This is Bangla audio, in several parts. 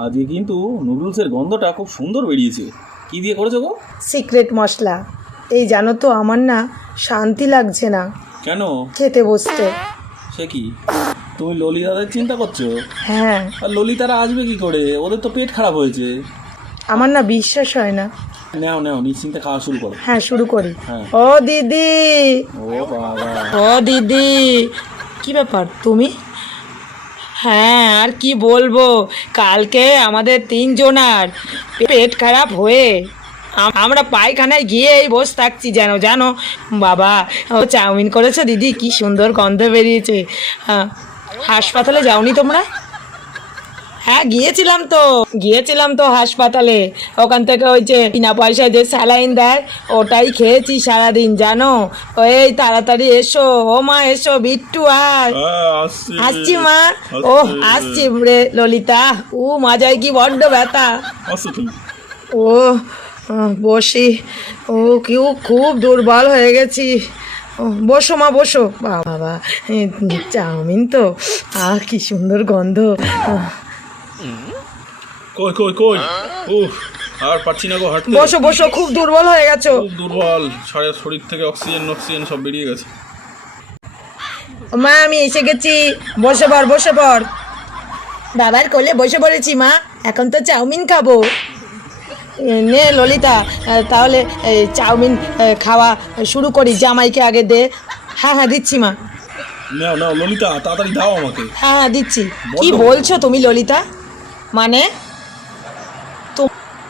আজকে কিন্তু নুডলসের গন্ধটা খুব সুন্দর বেরিয়েছে। কি দিয়ে করেছ গো? সিক্রেট মশলা। এই জানো তো আমার না শান্তি লাগছে না। কেন? খেতে বসতে। সে কি? তুমি ললিতাদের চিন্তা করছ? হ্যাঁ। আর ললিতারা আসবে কি করে? ওদের তো পেট খারাপ হয়েছে। আমার না বিশ্বাস হয় না। নাও নাও নিশ্চিন্তে খাওয়া শুরু করো। হ্যাঁ শুরু করি। হ্যাঁ। ও দিদি! ও বাবা। ও দিদি! কি ব্যাপার? তুমি? হ্যাঁ আর কি বলব? কালকে আমাদের তিনজনার পেট খারাপ হয়ে আমরা পায়খানায় গিয়ে এই বসে থাকছি যেন, জানো? বাবা, ও চাউমিন করেছ, দিদি, কি সুন্দর গন্ধ বেরিয়েছে। হাসপাতালে যাওনি তোমরা? হ্যাঁ গিয়েছিলাম তো। গিয়েছিলাম তো হাসপাতালে। ওখান থেকে ওই যে বিনা পয়সায় যে স্যালাইন দেয় ওটাই খেয়েছি সারাদিন জানো? এই তাড়াতাড়ি এসো। ও মা এসো বিট্টু আয়। আসছি। মা। ও আসছি রে ললিতা। ও মাজায় কি বড্ড ব্যথা। ও বসি। ও কেউ খুব দুর্বল হয়ে গেছি। ও, বসো মা বসো। বাবা চাউমিন তো। আহ কি সুন্দর গন্ধ। কই কই কই? উফ আর পাচ্ছি না গো হাঁটতে। বসো বসো খুব দুর্বল হয়ে গেছো। খুব দুর্বল সারা শরীর থেকে অক্সিজেন অক্সিজেন সব বেরিয়ে গেছে। মা আমি এসে গেছি। বসে পড় বসে পড়। বাবার কোলে বসে পড়েছি মা। এখন তো চাউমিন খাব। নে ললিতা তাহলে চাউমিন খাওয়া শুরু করি। জামাইকে আগে দে। হ্যাঁ হ্যাঁ দিচ্ছি মা। নাও নাও ললিতা তাড়াতাড়ি দাও আমাকে। হ্যাঁ হ্যাঁ দিচ্ছি। কি বলছো তুমি ললিতা? মানে? তো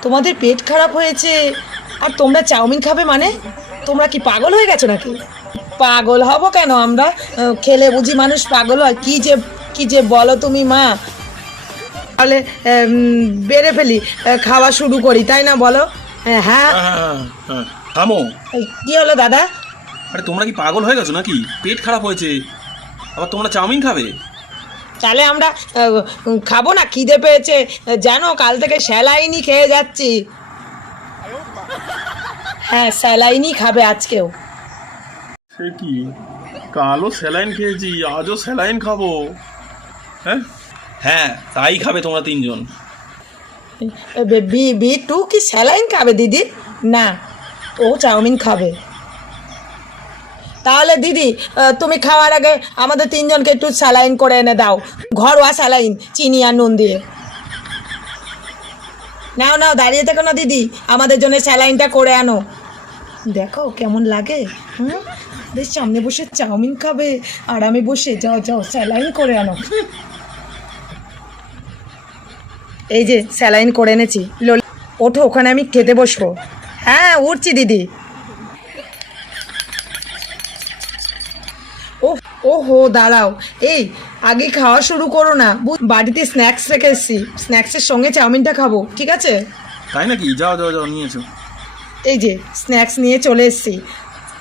তোমাদের পেট খারাপ হয়েছে আর তোমরা চাউমিন খাবে মানে? তোমরা কি পাগল হয়ে গেছো নাকি? পাগল হব কেন আমরা? খেলে বুঝি মানুষ পাগল হয়। কি যে কি যে বলো তুমি মা? তাহলে বেড়ে ফেলি খাওয়া শুরু করি তাই না বলো? হ্যাঁ হ্যাঁ। হ্যাঁ হ্যাঁ থামো। কি হলো দাদা? আরে তোমরা কি পাগল হয়ে গেছো নাকি? পেট খারাপ হয়েছে। আবার তোমরা চাউমিন খাবে? তাহলে আমরা খাব না? খিদে পেয়েছে। জানো কাল থেকে স্যালাইনই খেয়ে যাচ্ছি। হ্যাঁ স্যালাইনই খাবে আজকেও। সে কি? কালও স্যালাইন খেয়েছি আজও স্যালাইন খাব। হ্যাঁ? হ্যাঁ তাই খাবে তোমরা তিনজন। বে- বি বি টু কি স্যালাইন খাবে দিদি? না ও চাউমিন খাবে। তাহলে দিদি তুমি খাওয়ার আগে আমাদের তিনজনকে একটু স্যালাইন করে এনে দাও। ঘরোয়া স্যালাইন, চিনি আর নুন দিয়ে। নাও নাও, দাঁড়িয়ে থেকো না দিদি, আমাদের জন্য স্যালাইনটা করে আনো। দেখো, কেমন লাগে, হুম? সামনে বসে চাউমিন খাবে আর আমি বসে, যাও যাও, স্যালাইন করে আনো। এই যে, স্যালাইন করে এনেছি। ললি ওঠো, ওখানে আমি খেতে বসবো। হ্যাঁ উঠছি দিদি। ও হো দাঁড়াও। এই আগে খাওয়া শুরু করো না। বাড়িতে স্ন্যাক্স রেখে এসেছি। স্ন্যাক্সের সঙ্গে চাউমিনটা খাব ঠিক আছে? তাই নাকি? যাও যাও যাও নিয়েছো এই যে স্ন্যাক্স নিয়ে চলে এসেছি।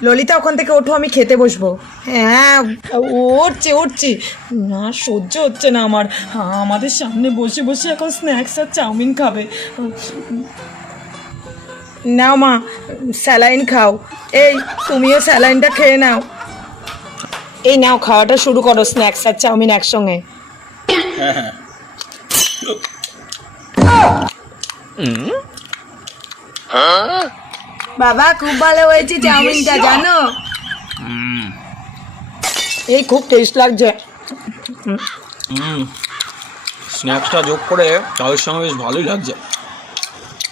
ললিতা ওখান থেকে ওঠো আমি খেতে বসবো। হ্যাঁ উঠছি উঠছি। না সহ্য হচ্ছে না আমার। আমাদের সামনে বসে বসে এখন স্ন্যাক্স আর চাউমিন খাবে। নাও মা স্যালাইন খাও। এই তুমিও স্যালাইনটা খেয়ে নাও। এই নাও খাওয়াটা শুরু করো স্ন্যাক্স আর চাউমিন একসঙ্গে। বাবা খুব ভালো হয়েছে চাউমিনটা জানো? এই খুব টেস্ট লাগছে। হুম স্ন্যাক্সটা যোগ করে চায়ের সঙ্গে বেশ ভালোই লাগছে।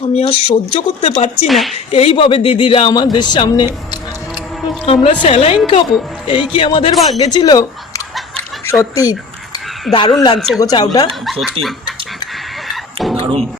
আমি আর সহ্য করতে পারছি না। এইভাবে দিদিরা আমাদের সামনে আমরা স্যালাইন খাব। এই কি আমাদের ভাগ্যে ছিল? সত্যি, দারুণ লাগছে গো চাউটা। সত্যি, দারুণ।